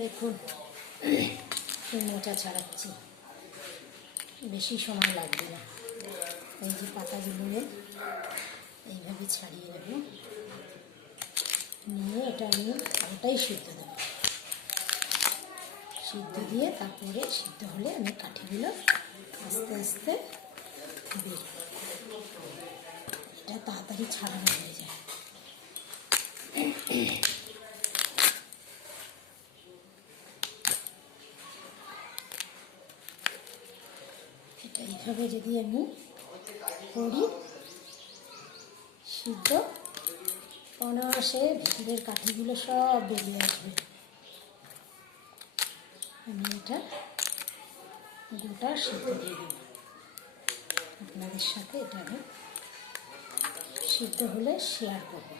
দেখুন মোচা ছাড়াচ্ছি, বেশি সময় লাগবে না। এই যে পাতাগুলো এইভাবে ছাড়িয়ে নেব, নিয়ে এটা আমি ওটাই সিদ্ধ দেব। সিদ্ধ দিয়ে তারপরে সিদ্ধ হলে আমি কাঠিগুলো আস্তে আস্তে দিই, এটা তাড়াতাড়ি ছাড়ানো হয়ে যায়। এটা এইভাবে যদি আমি করি সিদ্ধ, অনায়াসে ভিতরের কাঠিগুলো সব বেরিয়ে আসবে। আমি এটা গোটা সিদ্ধ দিয়ে দেব আপনাদের সাথে। এটা আমি সিদ্ধ হলে শেয়ার করব।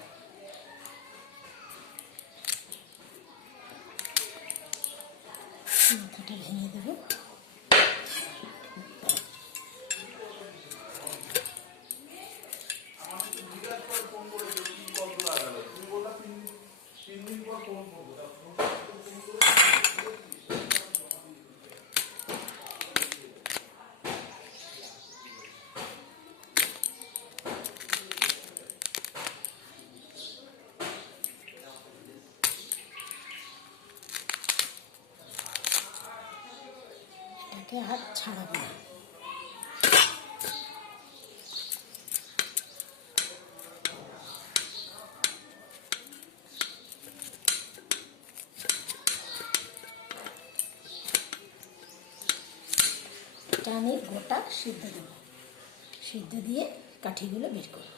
মাথাটা ভেঙে দেব। এটাকে আর ছাড়াবো না। এটা আমি গোটা সিদ্ধ দেব, সিদ্ধ দিয়ে কাঠিগুলো বের করব।